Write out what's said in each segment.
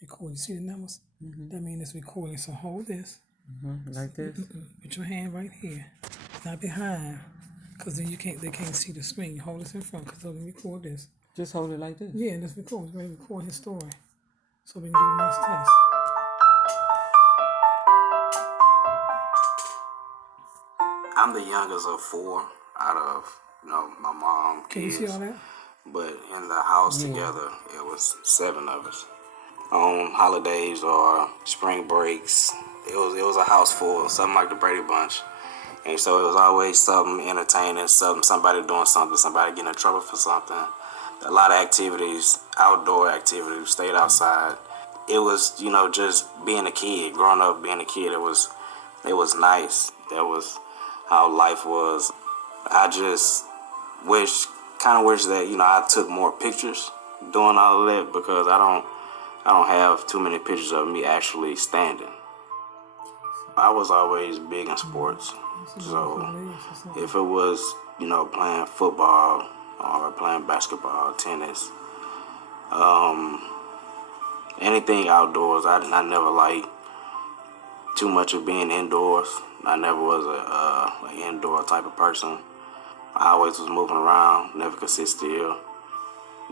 Record. You see the numbers? That means it's recording. So hold this. Like this? Put your hand right here, not behind, because then you can't. They can't see the screen. Hold this in front, because they'll record this. Just hold it like this. Yeah, let's record. We're gonna record his story, so we can do the next test. I'm the youngest of four out of my mom, Can you kids. see all that? But in the house together, it was 7 of us. On holidays or spring breaks, it was a house full, something like the Brady Bunch. And so it was always something entertaining, somebody doing something, somebody getting in trouble for something. A lot of activities, outdoor activities, stayed outside. It was, just being a kid, growing up being a kid, it was nice. That was how life was. I just kind of wish that, I took more pictures doing all of that, because I don't have too many pictures of me actually standing. I was always big in sports. So if it was, playing football or playing basketball, tennis, anything outdoors, I never liked too much of being indoors. I never was an indoor type of person. I always was moving around, never could sit still.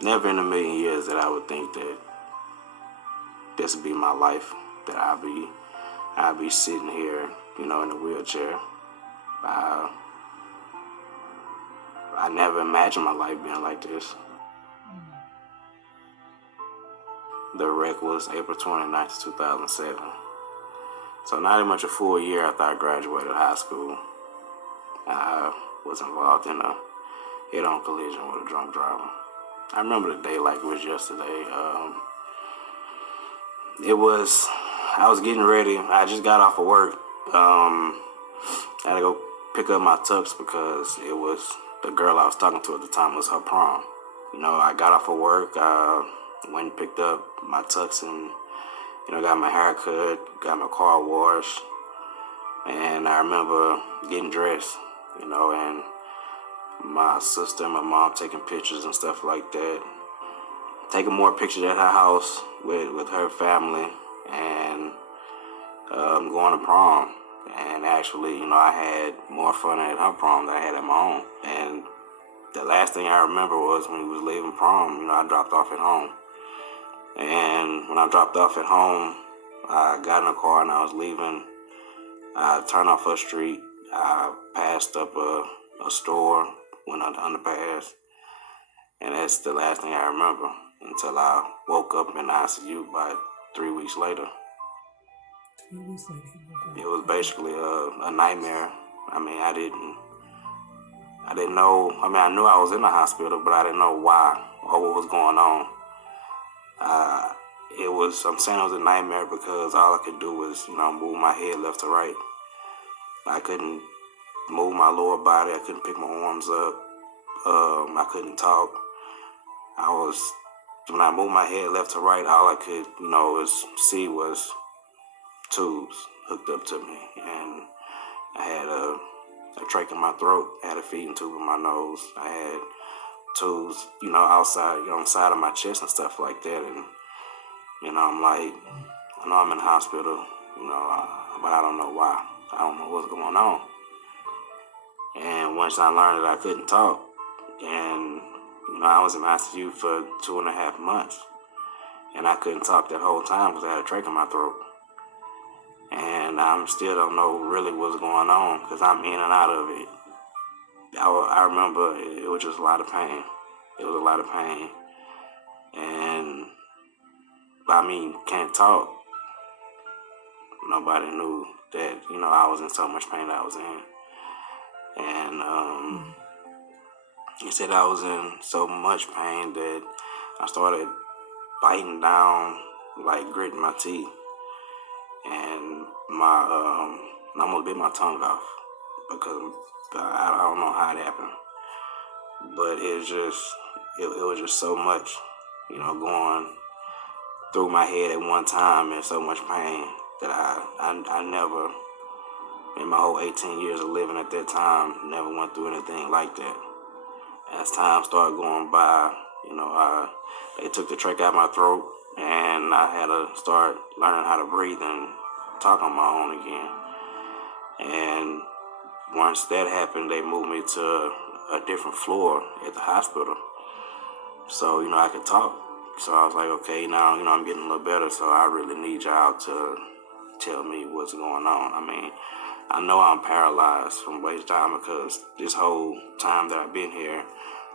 Never in a million years that I would think that this would be my life, that I'd be sitting here, in a wheelchair. I never imagined my life being like this. The wreck was April 29th, 2007. So not even much a full year after I graduated high school, I was involved in a head-on collision with a drunk driver. I remember the day like it was yesterday. I was getting ready. I just got off of work. I had to go pick up my tux because it was the girl I was talking to at the time was her prom. I got off of work, went and picked up my tux and, got my hair cut, got my car washed. And I remember getting dressed, and my sister and my mom taking pictures and stuff like that. Taking more pictures at her house with her family and going to prom. And actually, I had more fun at her prom than I had at my own. And the last thing I remember was when we was leaving prom, I dropped off at home. And when I dropped off at home, I got in a car and I was leaving. I turned off a street. I passed up a store, went on the underpass. And that's the last thing I remember until I woke up in the ICU by 3 weeks later. 3 weeks later, he woke up. It was basically a nightmare. I didn't know. I knew I was in the hospital, but I didn't know why or what was going on. I'm saying it was a nightmare because all I could do was, move my head left to right. I couldn't move my lower body. I couldn't pick my arms up. I couldn't talk. When I moved my head left to right, all I could, see was tubes hooked up to me. And I had a trach in my throat. I had a feeding tube in my nose. I had tubes, outside, on the side of my chest and stuff like that. And, I'm like, I know I'm in the hospital, but I don't know why. I don't know what's going on. And once I learned that I couldn't talk, and, I was in ICU for 2.5 months, and I couldn't talk that whole time because I had a trach in my throat. And I still don't know really what's going on because I'm in and out of it. I remember it was just a lot of pain. It was a lot of pain. And, can't talk. Nobody knew that, I was in so much pain that I was in. And he said I was in so much pain that I started biting down, like gritting my teeth. And I almost bit my tongue off because I don't know how it happened. But it was just so much, going through my head at one time and so much pain that I never, in my whole 18 years of living at that time, never went through anything like that. As time started going by, they took the trach out of my throat. and I had to start learning how to breathe and talk on my own again. And once that happened, they moved me to a different floor at the hospital, so I could talk. So I was like, okay, now I'm getting a little better, so I really need y'all to tell me what's going on. I mean, I know I'm paralyzed from waist down because this whole time that I've been here,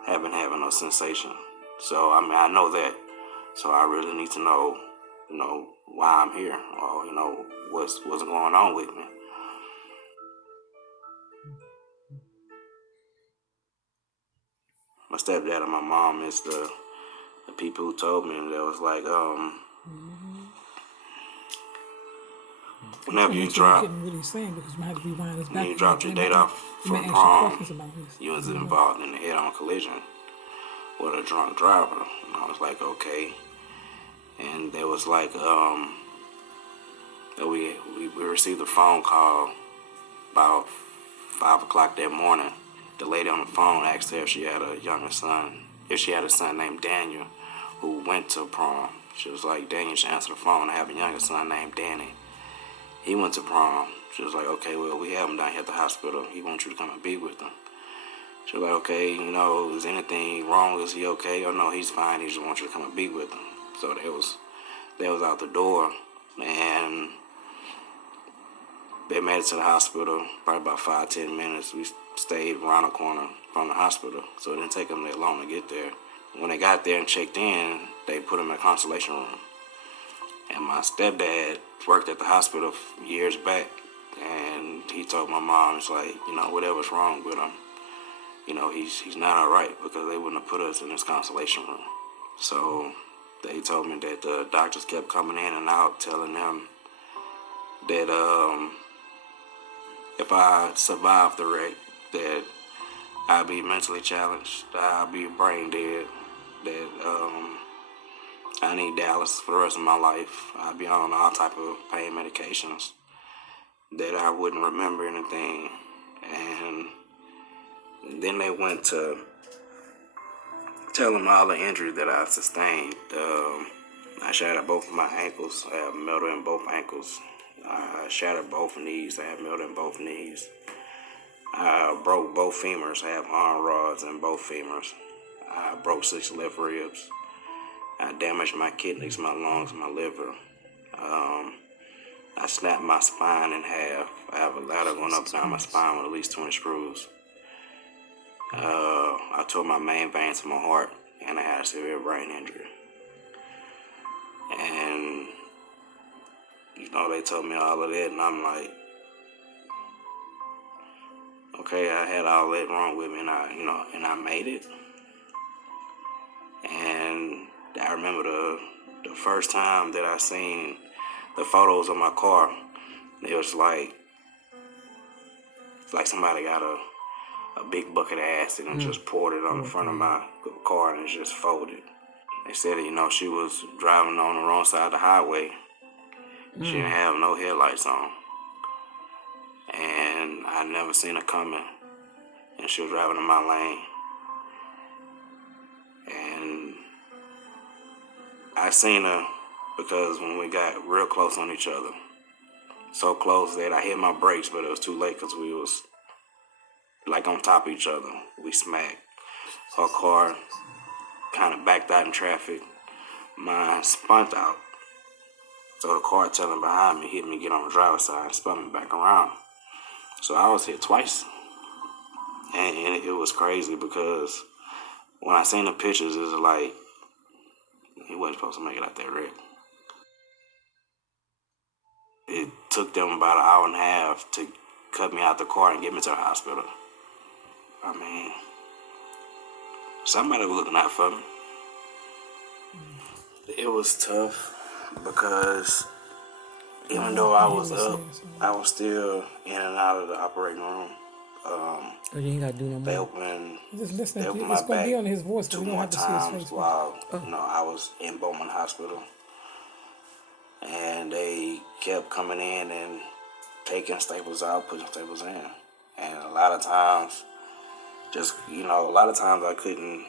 I haven't having no sensation. So I mean, I know that. So I really need to know, why I'm here, or what's going on with me. My stepdad and my mom is the people who told me that was like, whenever you drop, couldn't really sing because you had to rewind this back. when you dropped your date off from prom, you was involved in a head-on collision with a drunk driver. And I was like, okay. And there was like, we received a phone call about 5 o'clock that morning. The lady on the phone asked her if she had a younger son, if she had a son named Daniel who went to prom. She was like, Daniel should answer the phone. I have a younger son named Danny. He went to prom. She was like, okay, well, we have him down here at the hospital. He wants you to come and be with him. She was like, okay, is anything wrong? Is he okay? Or no, he's fine. He just wants you to come and be with him. So that was out the door. And they made it to the hospital, probably about 5-10 minutes. We stayed around the corner from the hospital, so it didn't take them that long to get there. When they got there and checked in, they put him in a consultation room. And my stepdad worked at the hospital years back, and he told my mom, it's like, whatever's wrong with him, he's not all right, because they wouldn't have put us in this consultation room. So they told me that the doctors kept coming in and out, telling them that if I survived the wreck, that I'd be mentally challenged, that I'd be brain dead, that I need dialysis for the rest of my life. I'd be on all type of pain medications, that I wouldn't remember anything. And then they went to tell them all the injuries that I sustained. I shattered both of my ankles. I have metal in both ankles. I shattered both knees. I have metal in both knees. I broke both femurs. I have arm rods in both femurs. I broke 6 left ribs. I damaged my kidneys, my lungs, my liver. I snapped my spine in half. I have a ladder going up and down my spine with at least 20 screws. I tore my main vein to my heart, and I had a severe brain injury. And they told me all of that, and I'm like, okay, I had all that wrong with me, and I made it. And I remember the first time that I seen the photos of my car. It was like somebody got a big bucket of acid and just poured it on the front of my car, and it just folded. They said that, she was driving on the wrong side of the highway. She didn't have no headlights on. And I never seen her coming. And she was driving in my lane. And I seen her because when we got real close on each other, so close that I hit my brakes, but it was too late because we was like on top of each other. We smacked. Her car kind of backed out in traffic. Mine spun out. So the car telling behind me hit me, get on the driver's side, and spun me back around. So I was hit twice. And it was crazy because when I seen the pictures, it was like, he wasn't supposed to make it out that wreck. It took them about an hour and a half to cut me out the car and get me to the hospital. I mean, somebody was looking out for me. It was tough because even though I was up, I was still in and out of the operating room. You ain't got to do no They more. opened, Just listen. they opened It's my going to be back on his voice, but 2 we don't more have to see his times face. while I was in Bowman Hospital. And they kept coming in and taking staples out, putting staples in. And a lot of times I couldn't